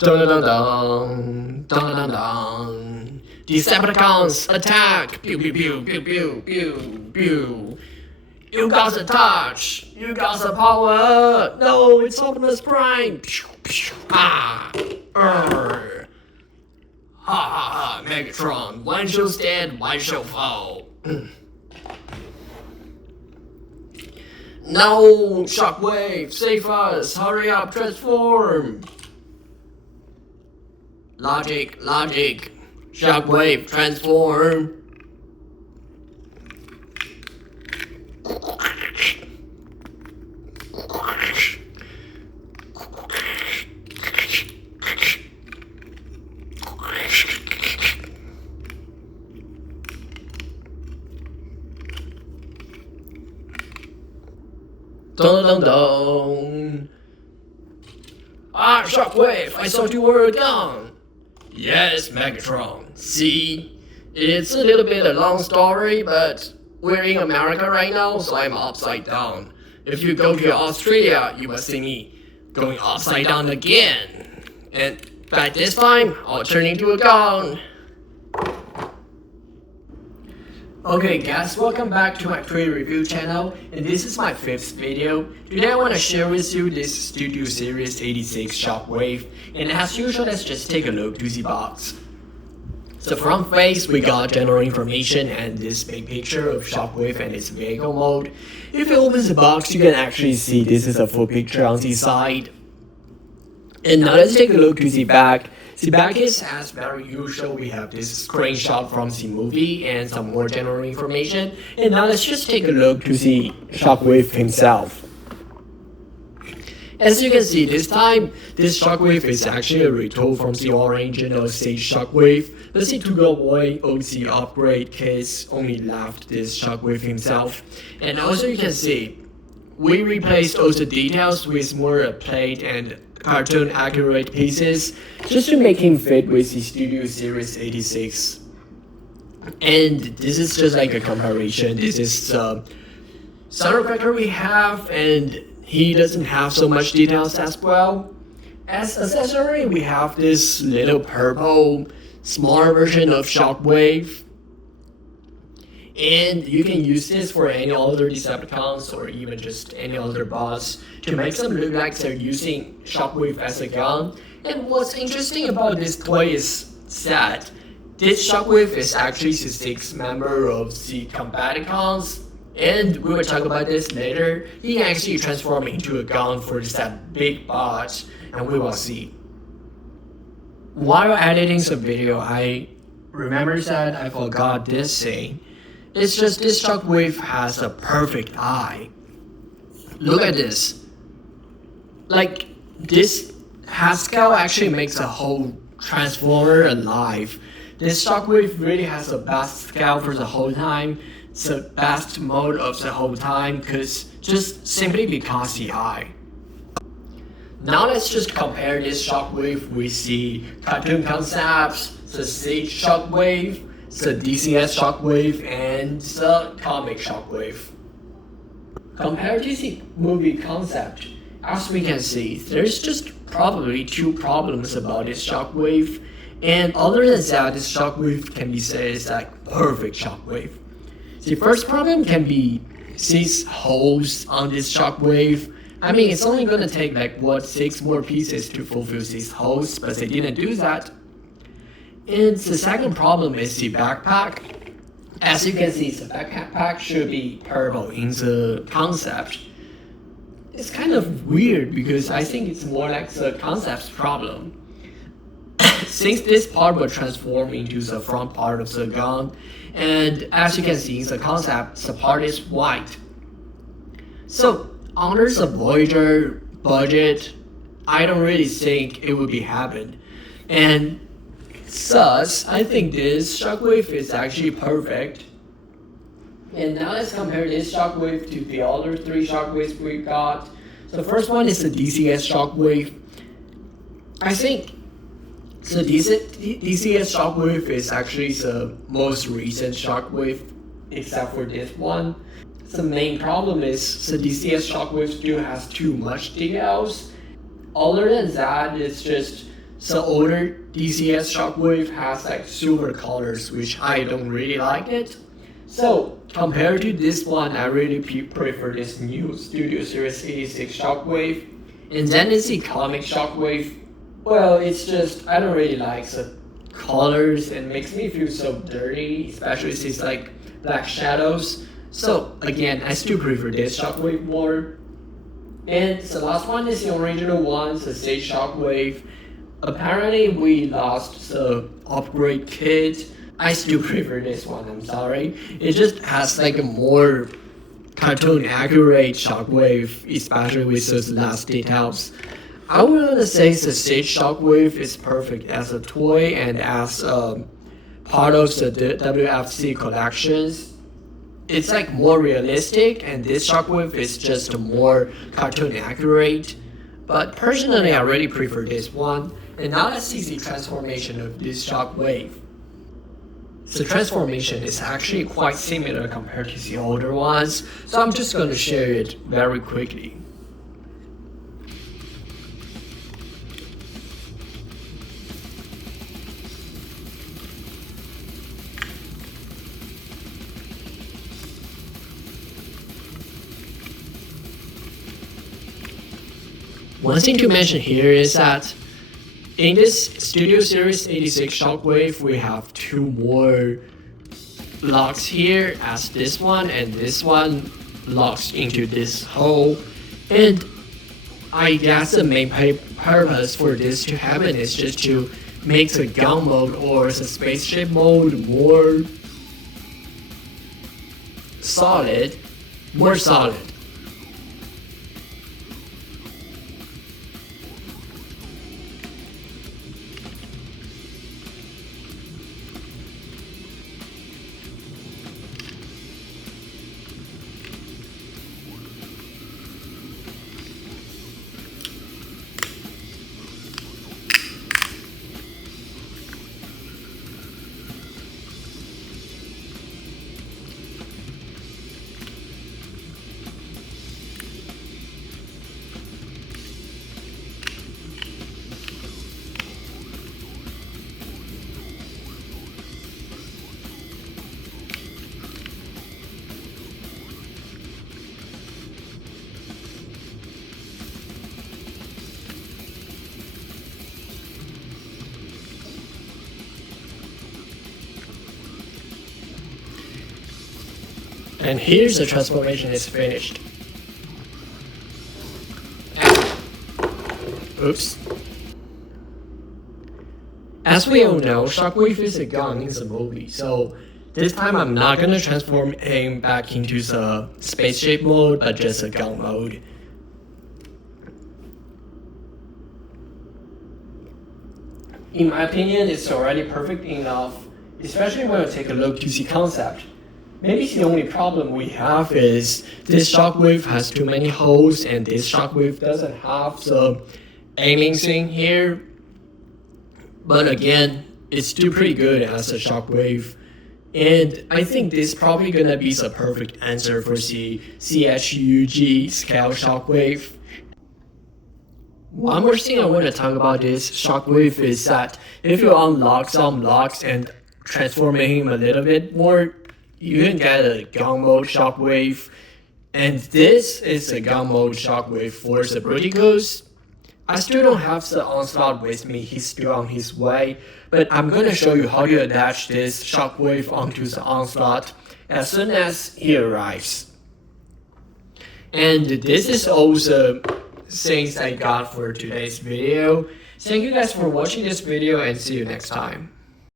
Dun dun dun dun dun dun. Decepticons attack! Pew pew pew pew pew pew pew. You got the touch! You got the power! No, it's Optimus Prime! Pew pew. Ah! Ha ha ha! Megatron, one shall stand, one shall fall. No! Shockwave, save us! Hurry up, transform! Logic, logic. Shockwave, transform. Dun dun dun. Ah, Shockwave, I thought you were gone. Yes, Megatron. See, it's a little bit a long story, but we're in America right now, so I'm upside down. If you go to Australia, you will see me going upside down again. But this time, I'll turn into a gun. Okay guys, welcome back to my toy review channel, and this is my 5th video. Today I want to share with you this Studio Series 86 Shockwave, and as usual, let's just take a look to the box. So front face, we got general information and this big picture of Shockwave and its vehicle mode. If you open the box, you can actually see this is a full picture on the side. And now let's take a look to the back. The back is, as very usual, we have this screenshot from the movie and some more general information. And now let's just take a look to see Shockwave himself. As you can see, this time, this Shockwave is actually a retool from the original stage Shockwave. The C2 away OC upgrade case only left this Shockwave himself. And also you can see, we replaced all the details with more plate and cartoon accurate pieces just to make him fit with the Studio Series 86. And this is just like a comparison. This is the sound effector we have, and he doesn't have so much details as well. As accessory, we have this little purple smaller version of Shockwave. And you can use this for any other Decepticons or even just any other boss to make them look like they're using Shockwave as a gun. And what's interesting about this toy is that this Shockwave is actually the 6th member of the Combaticons. And we will talk about this later. He actually transformed into a gun for that big boss, and we will see. While editing the video, I remember that I forgot this thing. It's just this Shockwave has a perfect eye. Look at this. Like, this Haskell actually makes the whole Transformer alive. This Shockwave really has the best scale for the whole time. It's the best mode of the whole time, just simply because the eye. Now let's just compare this Shockwave with the cartoon concepts, the Sage Shockwave, the DCS Shockwave, and the comic Shockwave. Compared to the movie concept, as we can see, there's just probably 2 problems about this Shockwave, and other than that, this Shockwave can be said is like perfect Shockwave. The first problem can be these holes on this Shockwave. I mean, it's only gonna take like 6 more pieces to fulfill these holes, but they didn't do that. And the second problem is the backpack. As you can see, the backpack should be purple in the concept. It's kind of weird because I think it's more like the concept's problem. Since this part will transform into the front part of the gun, and as you can see in the concept, the part is white. So under the Voyager budget, I don't really think it would be happen. And thus, I think this Shockwave is actually perfect. And now let's compare this Shockwave to the other 3 Shockwaves we got. The first one is the DCS Shockwave. I think the DCS Shockwave is actually the most recent Shockwave, except for this one. The main problem is the DCS Shockwave still has too much details. Other than that, it's just So older DCS Shockwave has like silver colors, which I don't really like it. So compared to this one, I really prefer this new Studio Series 86 Shockwave. And then it's the comic Shockwave. Well, it's just, I don't really like the colors and makes me feel so dirty, especially since it's like black shadows. So again, I still prefer this Shockwave more. And the last one is the original one, the Sage Shockwave. Apparently we lost the upgrade kit. I still prefer this one, I'm sorry. It just has like a more cartoon accurate Shockwave, especially with those last details. I would say the Sage Shockwave is perfect as a toy and as part of the WFC collections. It's like more realistic, and this Shockwave is just more cartoon accurate. But personally, I really prefer this one. And now let's see the transformation of this Shockwave. The transformation is actually quite similar compared to the older ones, so I'm just going to share it very quickly. One thing to mention here is that in this Studio Series 86 Shockwave, we have two more locks here as this one, and this one locks into this hole. And I guess the main purpose for this to happen is just to make the gun mode or the spaceship mode more solid. And here's the transformation is finished. Oops. As we all know, Shockwave is a gun in the movie, so this time I'm not gonna transform him back into the spaceship mode, but just a gun mode. In my opinion, it's already perfect enough, especially when you take a look to the concept. Maybe the only problem we have is this Shockwave has too many holes and this Shockwave doesn't have the aiming thing here. But again, it's still pretty good as a Shockwave. And I think this is probably gonna be the perfect answer for the CHUG scale Shockwave. One more thing I want to talk about this Shockwave is that if you unlock some locks and transform him a little bit more, you can get a gun mode Shockwave, and this is a gun mode Shockwave for the Bruticus. I still don't have the Onslaught with me, he's still on his way, but I'm gonna show you how to attach this Shockwave onto the Onslaught as soon as he arrives. And this is all the things I got for today's video. Thank you guys for watching this video and see you next time.